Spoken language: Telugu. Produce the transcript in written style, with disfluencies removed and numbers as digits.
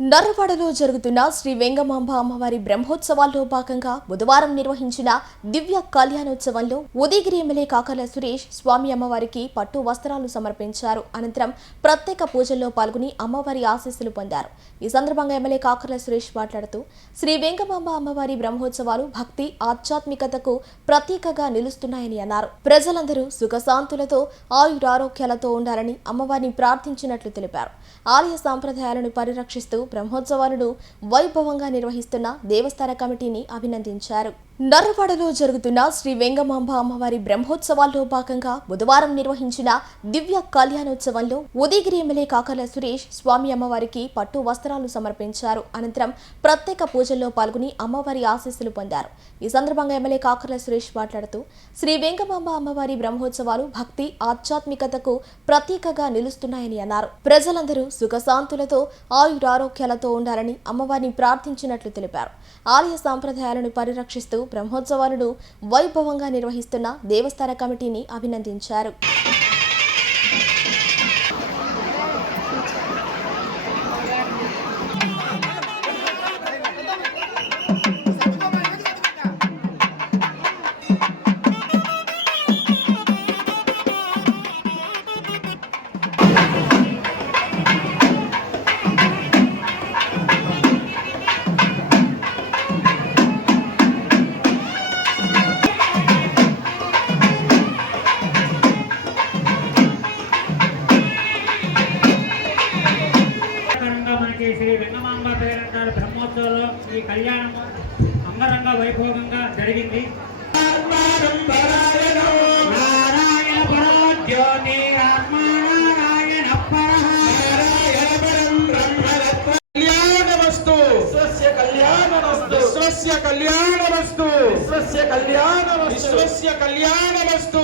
నర్రవాడలో జరుగుతున్న శ్రీ వెంగమాంబ అమ్మవారి బ్రహ్మోత్సవాల్లో భాగంగా బుధవారం నిర్వహించిన దివ్య కళ్యాణోత్సవంలో ఉదయగిరి ఎమ్మెల్యే కాకర్ల సురేష్ స్వామి అమ్మవారికి పట్టు వస్త్రాలు సమర్పించారు. అనంతరం ప్రత్యేక పూజల్లో పాల్గొని అమ్మవారి ఆశీస్సులు పొందారు. ఈ సందర్భంగా ఎమ్మెల్యే కాకర్ల సురేష్ మాట్లాడుతూ శ్రీ వెంగమాంబ అమ్మవారి బ్రహ్మోత్సవాలు భక్తి ఆధ్యాత్మికతకు ప్రతీకగా నిలుస్తున్నాయని అన్నారు. ప్రజలందరూ సుఖశాంతులతో ఆయురారోగ్యాలతో ఉండాలని అమ్మవారిని ప్రార్థించినట్లు తెలిపారు. ఆలయ సాంప్రదాయాలను పరిరక్షిస్తూ బ్రహ్మోత్సవాలను వైభవంగా నిర్వహిస్తున్న దేవస్థాన కమిటీని అభినందించారు. నర్రవాడలో జరుగుతున్న శ్రీ వెంగమాంబ అమ్మవారి బ్రహ్మోత్సవాల్లో భాగంగా బుధవారం నిర్వహించిన దివ్య కళ్యాణోత్సవంలో ఉదయగిరి ఎమ్మెల్యే కాకర్ల సురేష్ స్వామి అమ్మవారికి పట్టు వస్త్రాలు సమర్పించారు. అనంతరం ప్రత్యేక పూజల్లో పాల్గొని అమ్మవారి ఆశీస్సులు పొందారు. ఈ సందర్భంగా ఎమ్మెల్యే కాకర్ల సురేష్ మాట్లాడుతూ శ్రీ వెంగమాంబ అమ్మవారి బ్రహ్మోత్సవాలు భక్తి ఆధ్యాత్మికతకు ప్రతీకగా నిలుస్తున్నాయని అన్నారు. ప్రజలందరూ సుఖశాంతులతో ఆయురారోగ్యాలతో ఉండాలని అమ్మవారిని ప్రార్థించినట్లు తెలిపారు. ఆలయ సాంప్రదాయాలను పరిరక్షిస్తూ బ్రహ్మోత్సవాలను వైభవంగా నిర్వహిస్తున్న దేవస్థాన కమిటీని అభినందించారు. శ్రీ వెంగమాంబ పేరంటారు బ్రహ్మోత్సవంలో ఈ కళ్యాణం అంగరంగ వైభవంగా జరిగింది. కళ్యాణమస్తు